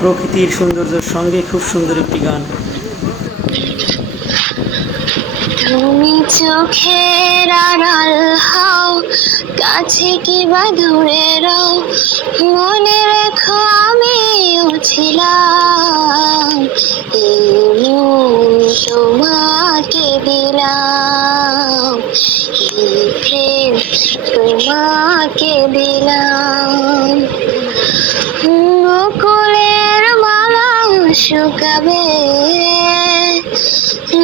প্রকৃতির সৌন্দর্যের সঙ্গে খুব সুন্দর একটি গান। তুমি চোখের আড়াল হও, কাছে কিবা দূরে রও, মনে রেখো আমিও ছিলাম। এই মন তোমাকে দিলাম, এই প্রেম তোমাকে দিলাম। বকুলের মালা শুকাবে,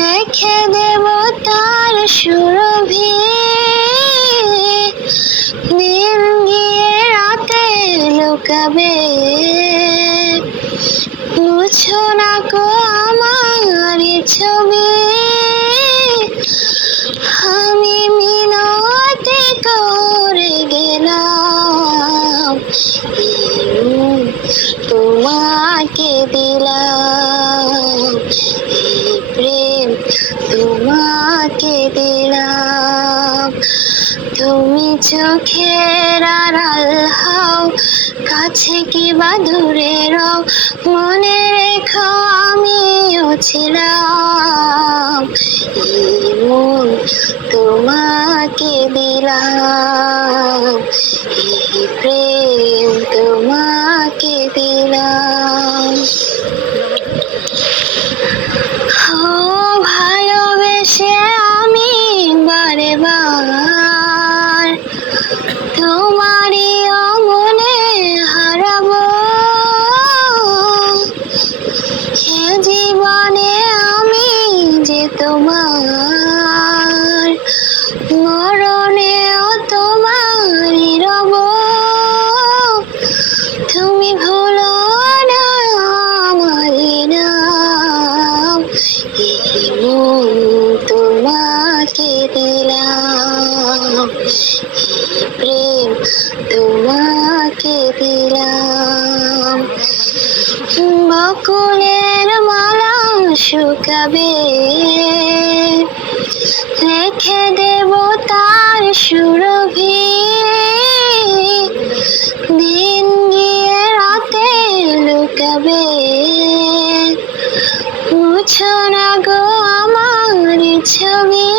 রেখে দেব তার সুরভি। দিন গিয়ে রাতে লুকাবে, মুছো না গো আমার ছবি। আমি মিনতি করে গেলাম, তোমাকে দিলাম, এই প্রেম তোমাকে দিলাম। তুমি চোখের আড়াল হও, কাছে কিবা দূরে রও, মনে রেখো আমিও ছিলাম। এই মন তোমাকে দিলাম, এই প্রেম তোমাকে দিলাম। ভালোবেসে আমি বারে বার তোমারই মনে হারাবো। এ জীবনে আমি যে তোমার, মরণেও তোমারই রব। তুমি ভুলো না আমারই নাম, এই মন তোমাকে দিলাম, এই প্রেম তোমাকে দিলাম। বকুলের মালা শুকাবে, রেখে দেব তার সুরভি। দিন গিয়ে রাতে লুকাবে, মুছো না গো আমার ছবি।